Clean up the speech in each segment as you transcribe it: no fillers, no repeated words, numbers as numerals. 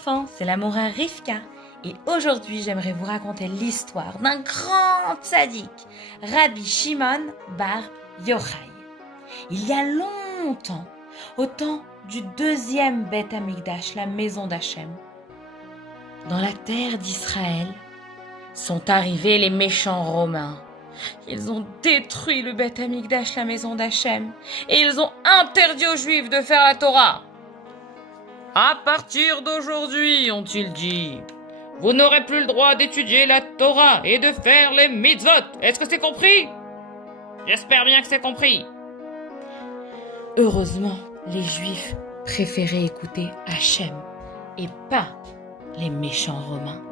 enfants, c'est la Morin Rivka et aujourd'hui j'aimerais vous raconter l'histoire d'un grand tzaddik, Rabbi Shimon bar Yochai. Il y a longtemps, au temps du deuxième Beth Amikdash, la maison d'Hachem, dans la terre d'Israël, sont arrivés les méchants Romains. Ils ont détruit le Beth Amikdash, la maison d'Hachem, et ils ont interdit aux Juifs de faire la Torah. À partir d'aujourd'hui, ont-ils dit, vous n'aurez plus le droit d'étudier la Torah et de faire les mitzvot. Est-ce que c'est compris? J'espère bien que c'est compris. Heureusement, les Juifs préféraient écouter Hachem et pas les méchants Romains.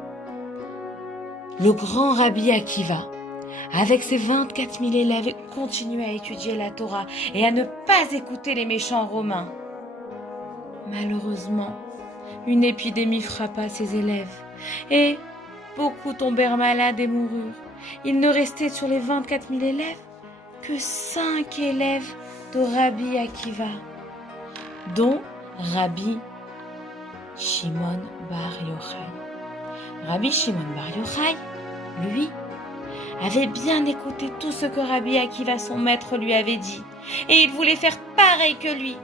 Le grand Rabbi Akiva, avec ses 24 000 élèves, continuait à étudier la Torah et à ne pas écouter les méchants Romains. Malheureusement, une épidémie frappa ses élèves et beaucoup tombèrent malades et moururent. Il ne restait sur les 24 000 élèves que 5 élèves de Rabbi Akiva, dont Rabbi Shimon bar Yochai. Rabbi Shimon bar Yochai, lui, avait bien écouté tout ce que Rabbi Akiva, son maître, lui avait dit, et il voulait faire pareil que lui.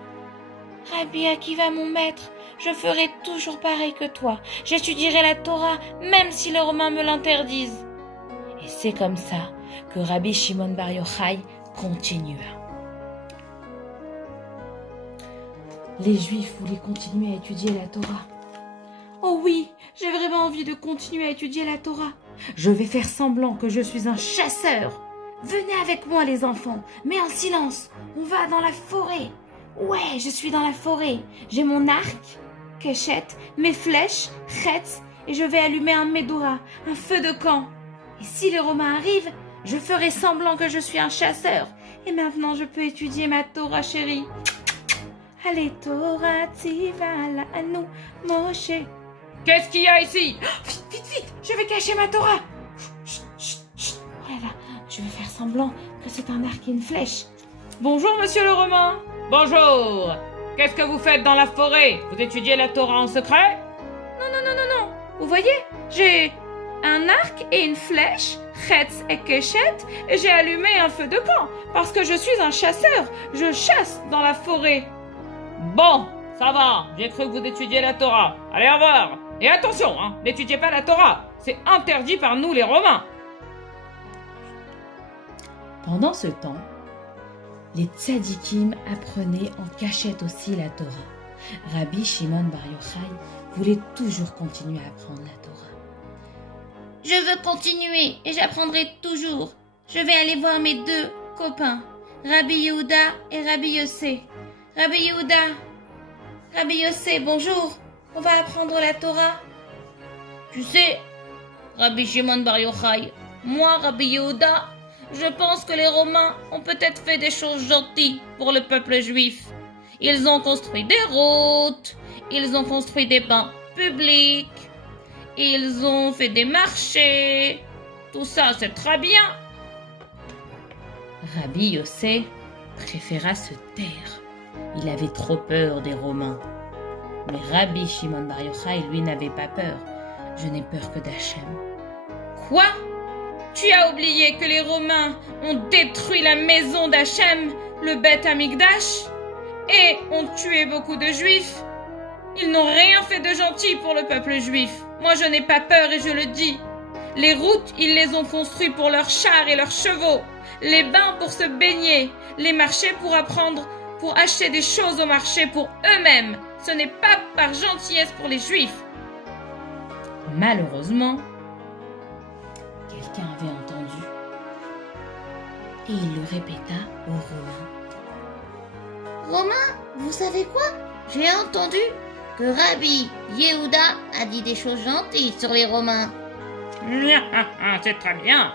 Rabbi Akiva, mon maître, je ferai toujours pareil que toi. J'étudierai la Torah, même si les Romains me l'interdisent. Et c'est comme ça que Rabbi Shimon bar Yochai continua. Les Juifs voulaient continuer à étudier la Torah. Oh oui, j'ai vraiment envie de continuer à étudier la Torah. Je vais faire semblant que je suis un chasseur. Venez avec moi les enfants, mais en silence. On va dans la forêt. Ouais, je suis dans la forêt. J'ai mon arc, keshet, mes flèches, chetz, et je vais allumer un medoura, un feu de camp. Et si les Romains arrivent, je ferai semblant que je suis un chasseur. Et maintenant, je peux étudier ma Torah chérie. Allez, Torah, tiva la'anu, Moshe. Qu'est-ce qu'il y a ici? Vite, vite, vite, je vais cacher ma Torah. Chut, chut, chut. Oh là là, je vais faire semblant que c'est un arc et une flèche. Bonjour, monsieur le Romain. Bonjour. Qu'est-ce que vous faites dans la forêt? Vous étudiez la Torah en secret? Non. Vous voyez, j'ai un arc et une flèche, chetz et keshet, et j'ai allumé un feu de camp, parce que je suis un chasseur. Je chasse dans la forêt. Bon, ça va, j'ai cru que vous étudiez la Torah. Allez, au revoir. Et attention, n'étudiez pas la Torah. C'est interdit par nous, les Romains. Pendant ce temps, les tzadikim apprenaient en cachette aussi la Torah. Rabbi Shimon bar Yochai voulait toujours continuer à apprendre la Torah. Je veux continuer et j'apprendrai toujours. Je vais aller voir mes deux copains, Rabbi Yehuda et Rabbi Yossé. Rabbi Yehuda, Rabbi Yossé, bonjour. On va apprendre la Torah. Tu sais, Rabbi Shimon bar Yochai, moi, Rabbi Yehuda, je pense que les Romains ont peut-être fait des choses gentilles pour le peuple juif. Ils ont construit des routes, ils ont construit des bains publics, ils ont fait des marchés. Tout ça, c'est très bien. Rabbi Yossé préféra se taire. Il avait trop peur des Romains. Mais Rabbi Shimon bar Yochai, lui, n'avait pas peur. Je n'ai peur que d'Hachem. Quoi? Tu as oublié que les Romains ont détruit la maison d'Hachem, le Beth Amikdash, et ont tué beaucoup de Juifs? Ils n'ont rien fait de gentil pour le peuple juif. Moi, je n'ai pas peur et je le dis. Les routes, ils les ont construites pour leurs chars et leurs chevaux. Les bains pour se baigner. Les marchés pour acheter des choses au marché pour eux-mêmes. Ce n'est pas par gentillesse pour les Juifs. Malheureusement, quelqu'un avait entendu et il le répéta aux Romains. Romains, vous savez quoi? J'ai entendu que Rabbi Yehuda a dit des choses gentilles sur les Romains. C'est très bien.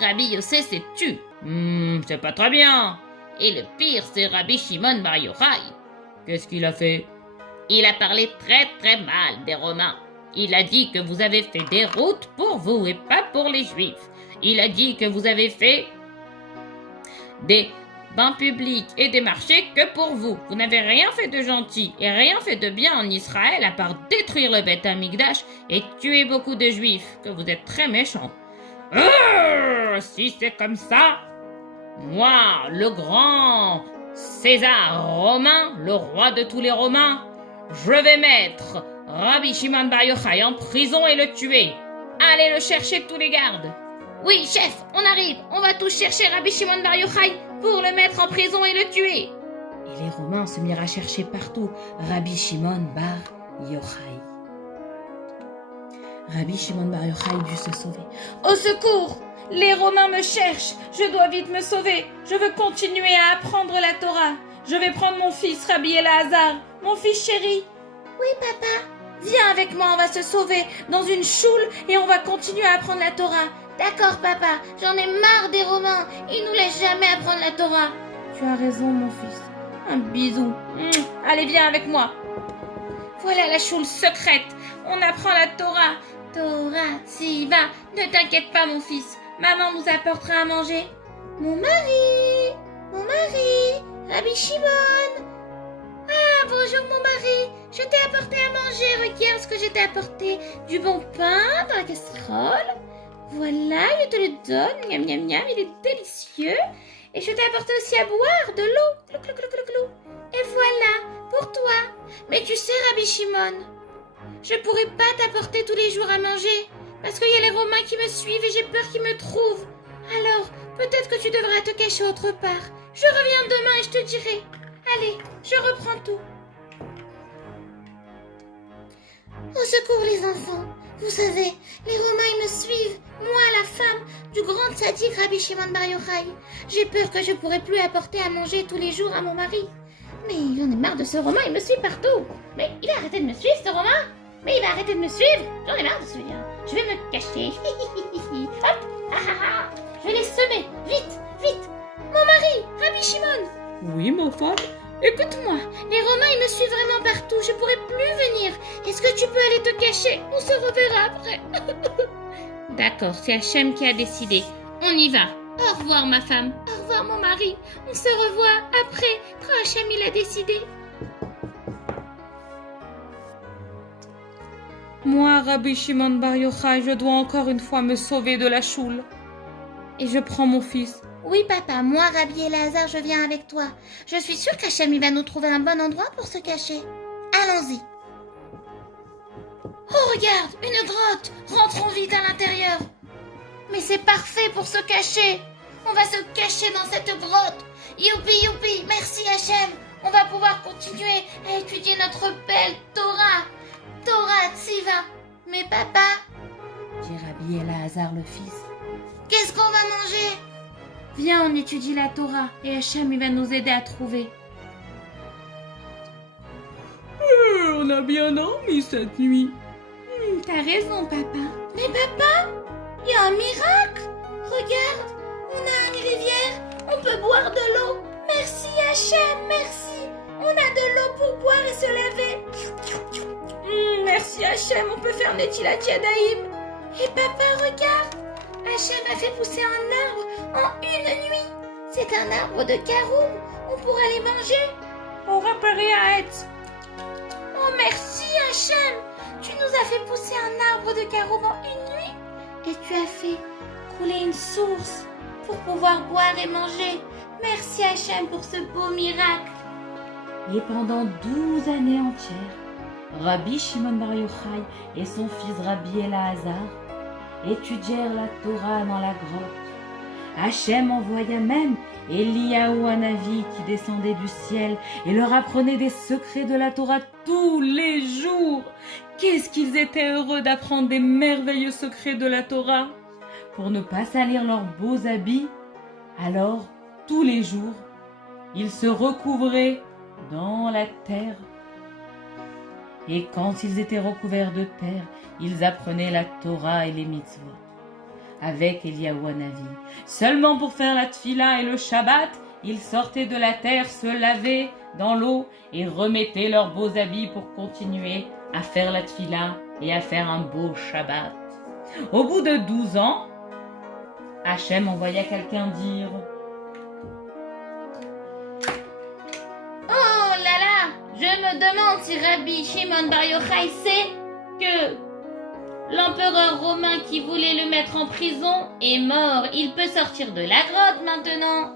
Rabbi Yossé s'est tu. C'est pas très bien. Et le pire, c'est Rabbi Shimon bar Yochai. Qu'est-ce qu'il a fait? Il a parlé très très mal des Romains. Il a dit que vous avez fait des routes pour vous et pas pour les Juifs. Il a dit que vous avez fait des bains publics et des marchés que pour vous. Vous n'avez rien fait de gentil et rien fait de bien en Israël à part détruire le Beth Amikdash et tuer beaucoup de juifs, que vous êtes très méchants. Si c'est comme ça, moi, le grand César romain, le roi de tous les Romains, je vais mettre Rabbi Shimon Bar Yochai en prison et le tuer. Allez le chercher tous les gardes. Oui, chef, on arrive. On va tous chercher Rabbi Shimon Bar Yochai pour le mettre en prison et le tuer. Et les Romains se mirent à chercher partout Rabbi Shimon Bar Yochai. Rabbi Shimon Bar Yochai dut se sauver. Au secours! Les Romains me cherchent! Je dois vite me sauver! Je veux continuer à apprendre la Torah! Je vais prendre mon fils Rabbi Elazar, mon fils chéri! Oui, papa. Viens avec moi, on va se sauver dans une choule et on va continuer à apprendre la Torah! D'accord, papa. J'en ai marre des Romains. Ils nous laissent jamais apprendre la Torah. Tu as raison, mon fils. Un bisou. Allez, viens avec moi. Voilà la choule secrète. On apprend la Torah. Torah, Tsiva. Ne t'inquiète pas, mon fils. Maman nous apportera à manger. Mon mari, Rabbi Shimon. Ah, bonjour mon mari. Je t'ai apporté à manger. Regarde ce que je t'ai apporté. Du bon pain dans la casserole. Voilà, je te le donne. Miam, miam, miam, il est délicieux. Et je t'ai apporté aussi à boire de l'eau. Clou, clou, clou, clou, clou. Et voilà, pour toi. Mais tu sais, Rabbi Shimon, je pourrais pas t'apporter tous les jours à manger. Parce qu'il y a les Romains qui me suivent et j'ai peur qu'ils me trouvent. Alors, peut-être que tu devras te cacher autre part. Je reviens demain et je te dirai. Allez, je reprends tout. Au secours les enfants. Vous savez, les Romains ils me suivent. Moi, la femme du grand tzaddik Rabbi Shimon Bar Yochai. J'ai peur que je pourrai plus apporter à manger tous les jours à mon mari. Mais j'en ai marre de ce Romain, il me suit partout. Mais il a arrêté de me suivre, ce Romain. Mais il va arrêter de me suivre. J'en ai marre de celui-là. Je vais me cacher. Hop, ah, ah, ah. Je vais les semer. Vite, vite. Mon mari, Rabbi Shimon. Oui, ma femme. Écoute-moi, les Romains ils me suivent vraiment partout. Je pourrai plus venir. Est-ce que tu peux aller te cacher? On se reverra après. D'accord, c'est Hachem qui a décidé. On y va. Au revoir ma femme. Au revoir mon mari. On se revoit après quand Hachem il a décidé. Moi, Rabbi Shimon Bar Yochai, je dois encore une fois me sauver de la choule. Et je prends mon fils. Oui papa, moi Rabbi Elazar, je viens avec toi. Je suis sûre qu'Hachem il va nous trouver un bon endroit pour se cacher. Allons-y. Oh regarde, une grotte. Rentrons vite à l'intérieur. Mais c'est parfait pour se cacher. On va se cacher dans cette grotte. Youpi youpi, merci Hachem. On va pouvoir continuer à étudier notre belle Torah. Torah Tsiva. Mais papa, Dit Rabbi Elazar le fils. qu'est-ce qu'on va manger? Viens, on étudie la Torah et Hachem il va nous aider à trouver. On a bien dormi cette nuit. T'as raison, papa. Mais papa, il y a un miracle. Regarde, on a une rivière, on peut boire de l'eau. Merci Hachem, merci. On a de l'eau pour boire et se laver. Merci Hachem, on peut faire Netilat Yadayim. Et papa, regarde, Hachem a fait pousser un arbre en une nuit. C'est un arbre de caroube, on pourra les manger. On repérer à Etz. Oh merci Hachem, tu nous as fait pousser un arbre de caroube en une nuit. Et tu as fait couler une source pour pouvoir boire et manger. Merci Hachem pour ce beau miracle. Et pendant 12 années entières, Rabbi Shimon Bar Yochai et son fils Rabbi Elazar étudièrent la Torah dans la grotte. Hachem envoya même Eliyahu Hanavi qui descendait du ciel et leur apprenait des secrets de la Torah tous les jours. Qu'est-ce qu'ils étaient heureux d'apprendre des merveilleux secrets de la Torah. Pour ne pas salir leurs beaux habits, alors, tous les jours, ils se recouvraient dans la terre. Et quand ils étaient recouverts de terre, ils apprenaient la Torah et les mitzvot. Avec Eliyahu Hanavi. Seulement pour faire la tfila et le Shabbat, ils sortaient de la terre, se lavaient dans l'eau et remettaient leurs beaux habits pour continuer à faire la tfila et à faire un beau Shabbat. Au bout de 12 ans, Hachem envoya quelqu'un dire me demande si Rabbi Shimon Bar Yochai sait que l'empereur romain qui voulait le mettre en prison est mort. Il peut sortir de la grotte maintenant.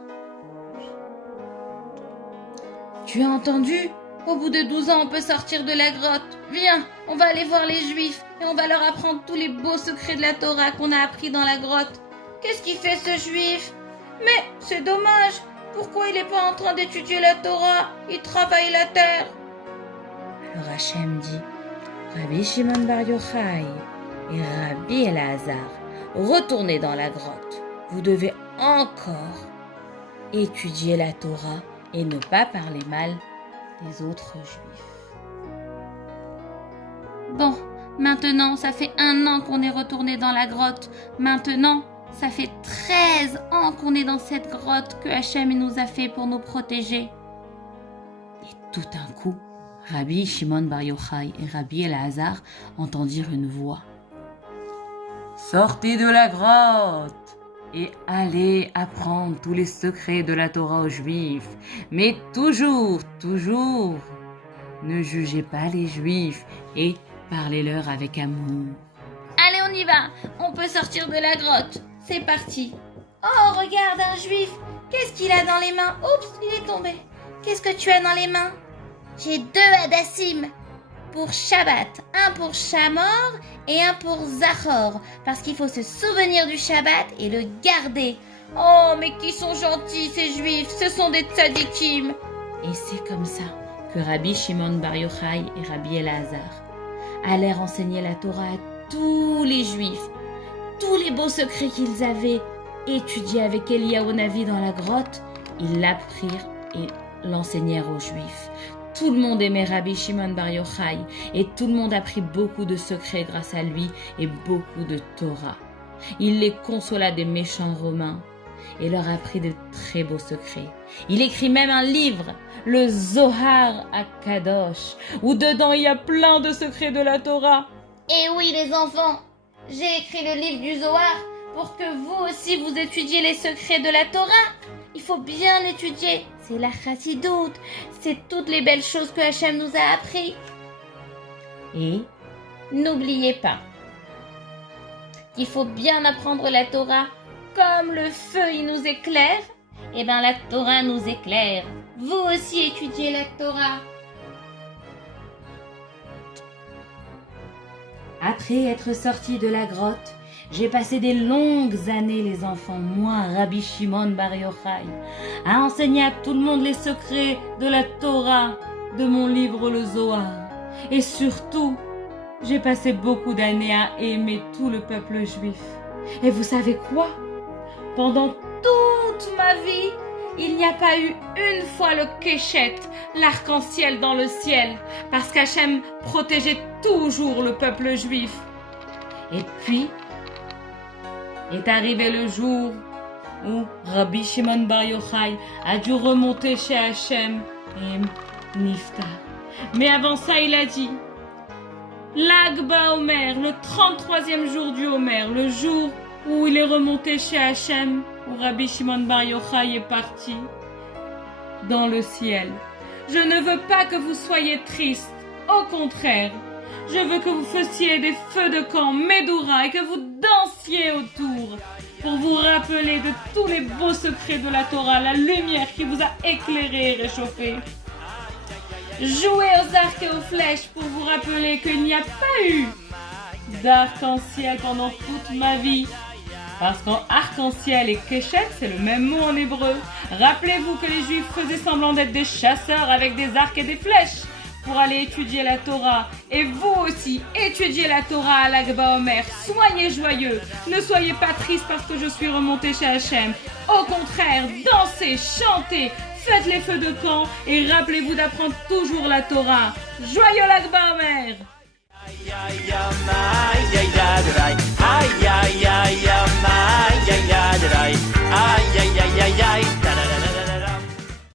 Tu as entendu? Au bout de 12 ans, on peut sortir de la grotte. Viens, on va aller voir les Juifs et on va leur apprendre tous les beaux secrets de la Torah qu'on a appris dans la grotte. Qu'est-ce qu'il fait ce juif? Mais c'est dommage. Pourquoi il n'est pas en train d'étudier la Torah? Il travaille la terre. Alors Hachem dit, Rabbi Shimon Bar Yochai et Rabbi Elazar, retournez dans la grotte. Vous devez encore étudier la Torah et ne pas parler mal des autres Juifs. Bon, maintenant, ça fait 1 an qu'on est retourné dans la grotte. Maintenant, ça fait 13 ans qu'on est dans cette grotte que Hachem nous a fait pour nous protéger. Et tout d'un coup, Rabbi Shimon Bar Yochai et Rabbi Elazar entendirent une voix. Sortez de la grotte et allez apprendre tous les secrets de la Torah aux Juifs. Mais toujours, ne jugez pas les Juifs et parlez-leur avec amour. Allez, on y va. On peut sortir de la grotte. C'est parti. Oh, regarde, un juif. Qu'est-ce qu'il a dans les mains? Oups, il est tombé. Qu'est-ce que tu as dans les mains? J'ai 2 hadassim pour Shabbat. Un pour Shamor et un pour Zachor. Parce qu'il faut se souvenir du Shabbat et le garder. Oh, mais qui sont gentils ces juifs. Ce sont des tzadikim. Et c'est comme ça que Rabbi Shimon Bar Yochai et Rabbi Elazar allèrent enseigner la Torah à tous les Juifs. Tous les beaux secrets qu'ils avaient étudiés avec Eliyahu Navi dans la grotte, ils l'apprirent et l'enseignèrent aux Juifs. Tout le monde aimait Rabbi Shimon Bar Yochai et tout le monde apprit beaucoup de secrets grâce à lui et beaucoup de Torah. Il les consola des méchants Romains et leur apprit de très beaux secrets. Il écrit même un livre, le Zohar HaKadosh, où dedans il y a plein de secrets de la Torah. Et oui, les enfants, j'ai écrit le livre du Zohar pour que vous aussi vous étudiez les secrets de la Torah. Il faut bien étudier. C'est la chassidoute, c'est toutes les belles choses que Hachem nous a appris. Et n'oubliez pas qu'il faut bien apprendre la Torah comme le feu il nous éclaire. Et bien la Torah nous éclaire. Vous aussi étudiez la Torah. Après être sorti de la grotte, j'ai passé des longues années, les enfants, moi, Rabbi Shimon Bar Yochai, à enseigner à tout le monde les secrets de la Torah, de mon livre le Zohar. Et surtout, j'ai passé beaucoup d'années à aimer tout le peuple juif. Et vous savez quoi? Pendant toute ma vie, il n'y a pas eu une fois le Keshet, l'arc-en-ciel dans le ciel, parce qu'Hachem protégeait toujours le peuple juif. Et puis, est arrivé le jour où Rabbi Shimon Bar Yochai a dû remonter chez Hachem et Niftar. Mais avant ça, il a dit, Lag BaOmer, le 33e jour du Homer, le jour où il est remonté chez Hachem, où Rabbi Shimon Bar Yochai est parti dans le ciel. Je ne veux pas que vous soyez tristes, au contraire, je veux que vous fassiez des feux de camp Médoura et que vous dansiez autour pour vous rappeler de tous les beaux secrets de la Torah, la lumière qui vous a éclairé et réchauffé. Jouez aux arcs et aux flèches pour vous rappeler qu'il n'y a pas eu d'arc-en-ciel pendant toute ma vie. Parce qu'en arc-en-ciel et keshet, c'est le même mot en hébreu. Rappelez-vous que les Juifs faisaient semblant d'être des chasseurs avec des arcs et des flèches pour aller étudier la Torah. Et vous aussi, étudiez la Torah à Lag BaOmer. Soyez joyeux. Ne soyez pas tristes parce que je suis remonté chez Hachem. Au contraire, dansez, chantez, faites les feux de camp et rappelez-vous d'apprendre toujours la Torah. Joyeux Lag BaOmer! Ay, ay, ay, ay, ay, ay, ay, ay, ay, ay, ay, ay, ay, ay, ay, ay, ay, ay.